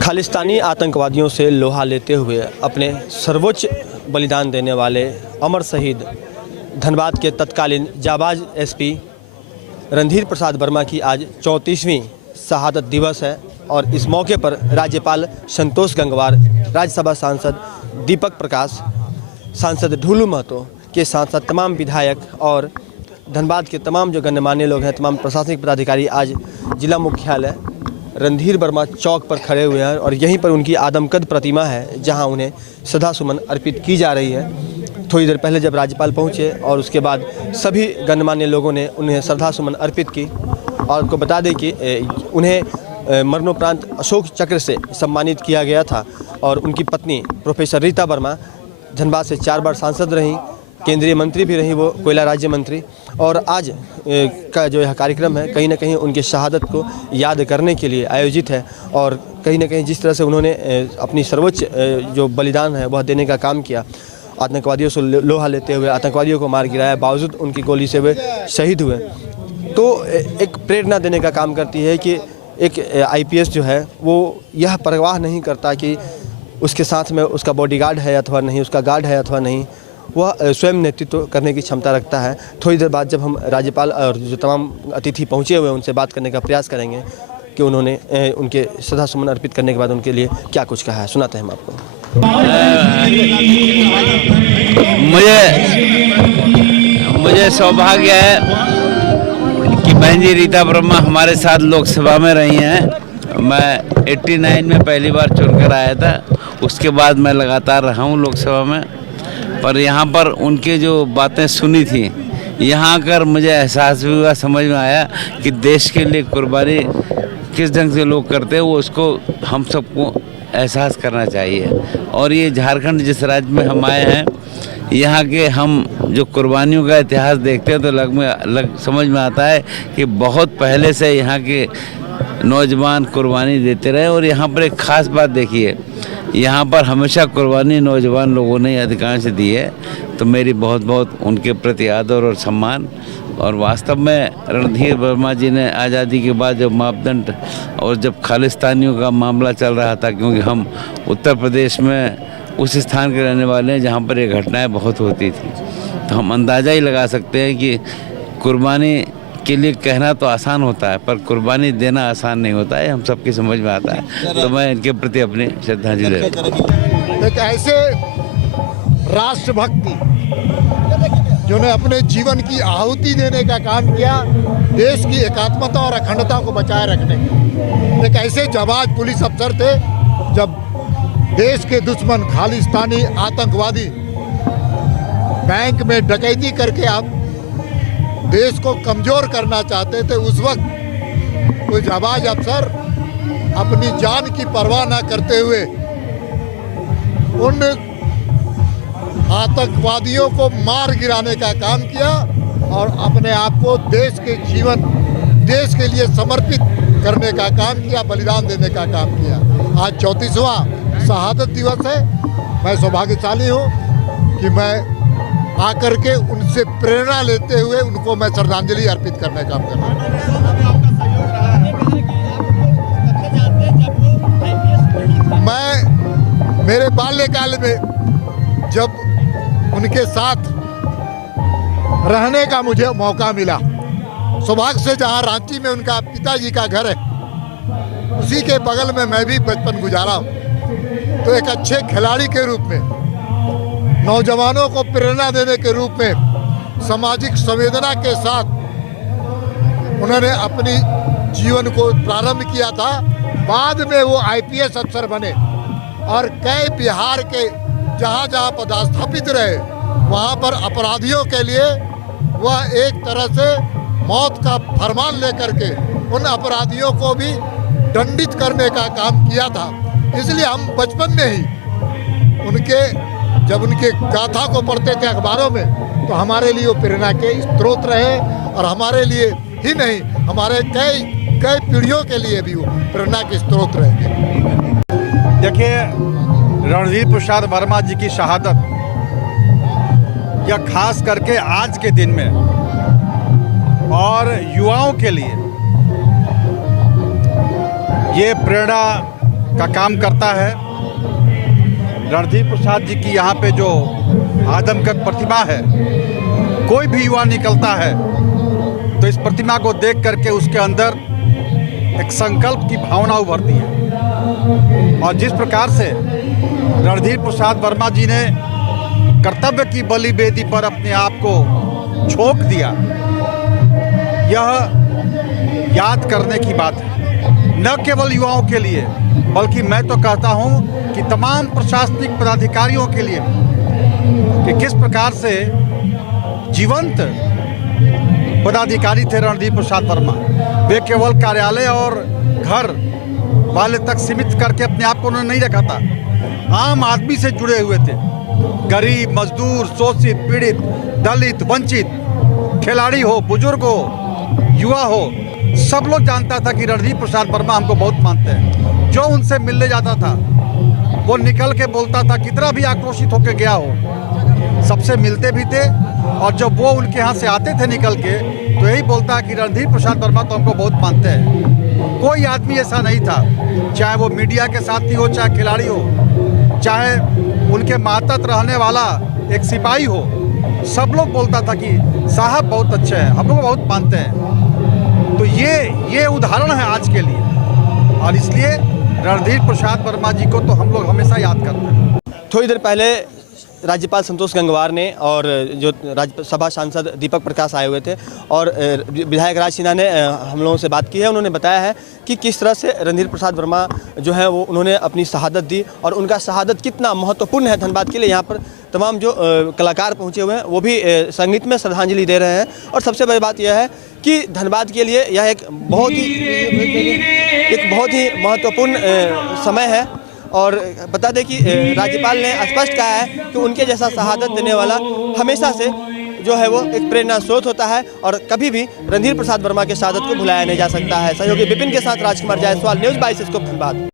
खालिस्तानी आतंकवादियों से लोहा लेते हुए अपने सर्वोच्च बलिदान देने वाले अमर शहीद धनबाद के तत्कालीन जाबाज एसपी रणधीर प्रसाद वर्मा की आज 34वीं शहादत दिवस है और इस मौके पर राज्यपाल संतोष गंगवार, राज्यसभा सांसद दीपक प्रकाश, सांसद ढुलू महतो के साथ साथ तमाम विधायक और धनबाद के तमाम जो गणमान्य लोग हैं, तमाम प्रशासनिक पदाधिकारी आज जिला मुख्यालय रणधीर वर्मा चौक पर खड़े हुए हैं और यहीं पर उनकी आदमकद प्रतिमा है जहां उन्हें श्रद्धासुमन अर्पित की जा रही है। थोड़ी देर पहले जब राज्यपाल पहुंचे और उसके बाद सभी गणमान्य लोगों ने उन्हें श्रद्धासुमन अर्पित की और आपको बता दें कि उन्हें मरणोपरांत अशोक चक्र से सम्मानित किया गया था और उनकी पत्नी प्रोफेसर रीता वर्मा धनबाद से 4 बार सांसद रहीं, केंद्रीय मंत्री भी रही, वो कोयला राज्य मंत्री। और आज का जो यह कार्यक्रम है कहीं ना कहीं उनके शहादत को याद करने के लिए आयोजित है और कहीं ना कहीं जिस तरह से उन्होंने अपनी सर्वोच्च जो बलिदान है वह देने का काम किया, आतंकवादियों से लोहा लेते हुए आतंकवादियों को मार गिराया, बावजूद उनकी गोली से वे शहीद हुए, तो एक प्रेरणा देने का काम करती है कि एक IPS जो है वो यह परवाह नहीं करता कि उसके साथ में उसका बॉडीगार्ड है अथवा नहीं, उसका गार्ड है अथवा नहीं, वह स्वयं नेतृत्व करने की क्षमता रखता है। थोड़ी देर बाद जब हम राज्यपाल और जो तमाम अतिथि पहुंचे हुए हैं उनसे बात करने का प्रयास करेंगे कि उन्होंने उनके श्रद्धासुमन अर्पित करने के बाद उनके लिए क्या कुछ कहा है, सुनाते हैं हम आपको। मुझे सौभाग्य है कि बहन जी रीता वर्मा हमारे साथ लोकसभा में रही हैं। मैं 89 में पहली बार चुनकर आया था, उसके बाद मैं लगातार रहा हूँ लोकसभा में, पर यहाँ पर उनके जो बातें सुनी थी, यहाँ आकर मुझे एहसास भी हुआ, समझ में आया कि देश के लिए कुर्बानी किस ढंग से लोग करते हैं वो उसको हम सबको एहसास करना चाहिए। और ये झारखंड जिस राज्य में हम आए हैं, यहाँ के हम जो कुर्बानियों का इतिहास देखते हैं तो समझ में आता है कि बहुत पहले से यहाँ के नौजवान कुर्बानी देते रहे। और यहाँ पर एक ख़ास बात देखिए, यहाँ पर हमेशा कुर्बानी नौजवान लोगों ने अधिकांश दी है, तो मेरी बहुत बहुत उनके प्रति आदर और सम्मान। और वास्तव में रणधीर वर्मा जी ने आज़ादी के बाद जो मापदंड और जब खालिस्तानियों का मामला चल रहा था, क्योंकि हम उत्तर प्रदेश में उस स्थान के रहने वाले हैं जहाँ पर ये घटनाएं बहुत होती थी, तो हम अंदाज़ा ही लगा सकते हैं कि कुर्बानी के लिए कहना तो आसान होता है पर कुर्बानी देना आसान नहीं होता है, हम सबकी समझ में आता है। तो मैं इनके प्रति अपनी श्रद्धांजलि देता हूं। एक ऐसे राष्ट्रभक्ति जिन्होंने अपने जीवन की आहुति देने का काम किया देश की एकात्मता और अखंडता को बचाए रखने के। एक ऐसे जाबाज पुलिस अफसर थे, जब देश के दुश्मन खालिस्तानी आतंकवादी बैंक में डकैती करके आप देश को कमजोर करना चाहते थे, उस वक्त कोई जाबाज अफसर अपनी जान की परवाह न करते हुए उन आतंकवादियों को मार गिराने का काम किया और अपने आप को देश के लिए समर्पित करने का काम किया, बलिदान देने का काम किया। आज 34वां शहादत दिवस है। मैं सौभाग्यशाली हूँ कि मैं आकर के उनसे प्रेरणा लेते हुए उनको मैं श्रद्धांजलि अर्पित करने का काम कर रहा हूँ। मैं मेरे बाल्यकाल में जब उनके साथ रहने का मुझे मौका मिला, सौभाग्य से जहाँ रांची में उनका पिताजी का घर है, उसी के बगल में मैं भी बचपन गुजारा हूँ। तो एक अच्छे खिलाड़ी के रूप में, नौजवानों को प्रेरणा देने के रूप में, सामाजिक संवेदना के साथ उन्होंने अपनी जीवन को प्रारंभ किया था। बाद में वो IPS अफसर बने और कई बिहार के जहाँ जहाँ पदस्थापित रहे, वहाँ पर अपराधियों के लिए वह एक तरह से मौत का फरमान लेकर के उन अपराधियों को भी दंडित करने का काम किया था। इसलिए हम बचपन में ही जब उनके गाथा को पढ़ते थे अखबारों में, तो हमारे लिए वो प्रेरणा के स्रोत रहे और हमारे लिए ही नहीं, हमारे कई पीढ़ियों के लिए भी वो प्रेरणा के स्रोत रहे। देखिए, रणधीर प्रसाद वर्मा जी की शहादत या खास करके आज के दिन में और युवाओं के लिए ये प्रेरणा का काम करता है। रणधीर प्रसाद जी की यहाँ पे जो आदमकद प्रतिमा है, कोई भी युवा निकलता है तो इस प्रतिमा को देख करके उसके अंदर एक संकल्प की भावना उभरती है। और जिस प्रकार से रणधीर प्रसाद वर्मा जी ने कर्तव्य की बलि वेदी पर अपने आप को झोंक दिया, यह याद करने की बात है, न केवल युवाओं के लिए बल्कि मैं तो कहता हूं कि तमाम प्रशासनिक पदाधिकारियों के लिए, कि किस प्रकार से जीवंत पदाधिकारी थे रणधीर प्रसाद वर्मा। वे केवल कार्यालय और घर वाले तक सीमित करके अपने आप को उन्होंने नहीं रखा था, आम आदमी से जुड़े हुए थे। गरीब, मजदूर, शोषित, पीड़ित, दलित, वंचित, खिलाड़ी हो, बुजुर्ग हो, युवा हो, सब लोग जानता था कि रणधीर प्रसाद वर्मा हमको बहुत मानते हैं। जो उनसे मिलने जाता था वो निकल के बोलता था, कितना भी आक्रोशित होकर गया हो, सबसे मिलते भी थे। और जब वो उनके यहाँ से आते थे निकल के, तो यही बोलता है कि रणधीर प्रसाद वर्मा तो हमको बहुत मानते हैं। कोई आदमी ऐसा नहीं था, चाहे वो मीडिया के साथी हो, चाहे खिलाड़ी हो, चाहे उनके मातहत रहने वाला एक सिपाही हो, सब लोग बोलता था कि साहब बहुत अच्छे हैं, हम लोग बहुत मानते हैं। तो ये उदाहरण है आज के लिए, और इसलिए रणधीर प्रसाद वर्मा जी को तो हम लोग हमेशा याद करते हैं। थोड़ी देर पहले राज्यपाल संतोष गंगवार ने और जो राज्यसभा सांसद दीपक प्रकाश आए हुए थे और विधायक राज सिन्हा ने हम लोगों से बात की है। उन्होंने बताया है कि किस तरह से रणधीर प्रसाद वर्मा जो है वो उन्होंने अपनी शहादत दी और उनका शहादत कितना महत्वपूर्ण है धनबाद के लिए। यहाँ पर तमाम जो कलाकार पहुँचे हुए हैं वो भी संगीत में श्रद्धांजलि दे रहे हैं। और सबसे बड़ी बात यह है कि धनबाद के लिए यह एक बहुत ही महत्वपूर्ण समय है। और बता दें कि राज्यपाल ने स्पष्ट कहा है कि उनके जैसा शहादत देने वाला हमेशा से जो है वो एक प्रेरणा स्रोत होता है और कभी भी रणधीर प्रसाद वर्मा के शहादत को भुलाया नहीं जा सकता है। सहयोगी विपिन के साथ राजकुमार जायसवाल, न्यूज़ 22 धनबाद।